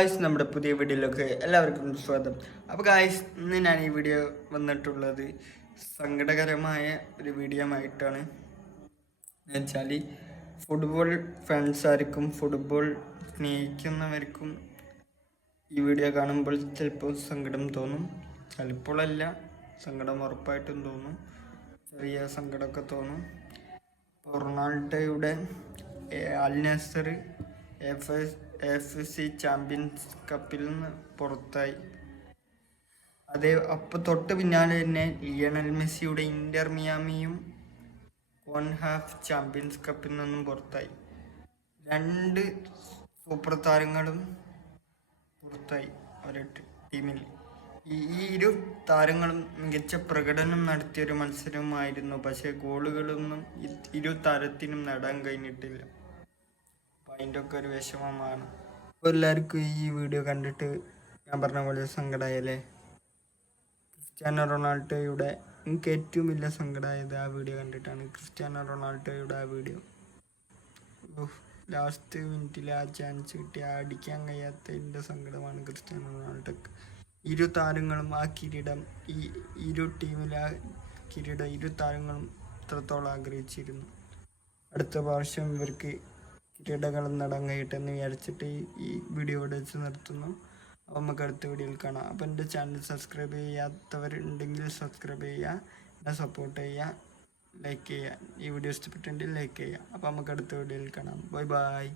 Guys നമ്മുടെ പുതിയ വീഡിയോയിലേക്ക് എല്ലാവർക്കും സ്വാഗതം. അപ്പോൾ ഗായ്സ് ഇന്ന് ഞാൻ ഈ വീഡിയോ വന്നിട്ടുള്ളത് സങ്കടകരമായ ഒരു വീഡിയോ ആയിട്ടാണ്. എന്നുവെച്ചാൽ ഫുട്ബോൾ ഫാൻസാർക്കും ഫുട്ബോൾ സ്നേഹിക്കുന്നവർക്കും ഈ വീഡിയോ കാണുമ്പോൾ ചിലപ്പോൾ സങ്കടം തോന്നും, ചിലപ്പോഴല്ല, സങ്കടം ഉറപ്പായിട്ടും തോന്നും, ചെറിയ സങ്കടമൊക്കെ തോന്നും. റൊണാൾഡോയുടെ അൽ നസർ എഫ് സി ചാമ്പ്യൻസ് കപ്പിൽ നിന്ന് പുറത്തായി. അതേ അപ്പോൾ തൊട്ട് പിന്നാലെ തന്നെ ലിയണൽ മെസ്സിയുടെ ഇന്റർ മിയാമിയും കോൺഹാഫ് ചാമ്പ്യൻസ് കപ്പിൽ നിന്നും പുറത്തായി. രണ്ട് സൂപ്പർ താരങ്ങളും പുറത്തായി അവരുടെ ടീമിൽ. ഈ ഇരു താരങ്ങളും മികച്ച പ്രകടനം നടത്തിയൊരു മത്സരമായിരുന്നു. പക്ഷേ ഗോളുകളൊന്നും ഇരു താരത്തിനും നേടാൻ കഴിഞ്ഞിട്ടില്ല. അതിൻ്റെ ഒക്കെ ഒരു വിഷമമാണ്. അപ്പോൾ എല്ലാവർക്കും ഈ വീഡിയോ കണ്ടിട്ട് ഞാൻ പറഞ്ഞ പോലെ സങ്കടമായല്ലേ. ക്രിസ്ത്യാനോ റൊണാൾഡോയുടെ എനിക്ക് ഏറ്റവും വലിയ സങ്കടമായത് ആ വീഡിയോ കണ്ടിട്ടാണ്. ക്രിസ്ത്യാനോ റൊണാൾഡോയുടെ ആ വീഡിയോ, ലാസ്റ്റ് മിനിറ്റിൽ ആ ചാൻസ് കിട്ടി അടിക്കാൻ കഴിയാത്തതിൻ്റെ സങ്കടമാണ് ക്രിസ്ത്യാനോ റൊണാൾഡോക്ക്. ഇരു താരങ്ങളും ആ കിരീടം, ഈ ഇരു ടീമിലെ ആ കിരീടം ഇരു താരങ്ങളും ഇത്രത്തോളം ആഗ്രഹിച്ചിരുന്നു. അടുത്ത പ്രാവശ്യം ഇവർക്ക് കിരീടങ്ങളും നേടാൻ കഴിയട്ടെ എന്ന് വിചാരിച്ചിട്ട് ഈ വീഡിയോ ഇവിടെ വെച്ച് നിർത്തുന്നു. അപ്പോൾ നമുക്ക് അടുത്ത വീഡിയോയിൽ കാണാം. അപ്പോൾ എൻ്റെ ചാനൽ സബ്സ്ക്രൈബ് ചെയ്യാത്തവരുണ്ടെങ്കിൽ സബ്സ്ക്രൈബ് ചെയ്യുക, എന്നെ സപ്പോർട്ട് ചെയ്യുക, ലൈക്ക് ചെയ്യുക. ഈ വീഡിയോ ഇഷ്ടപ്പെട്ടിട്ടുണ്ടെങ്കിൽ ലൈക്ക് ചെയ്യുക. അപ്പോൾ നമുക്ക് അടുത്ത വീഡിയോയിൽ കാണാം. Bye bye.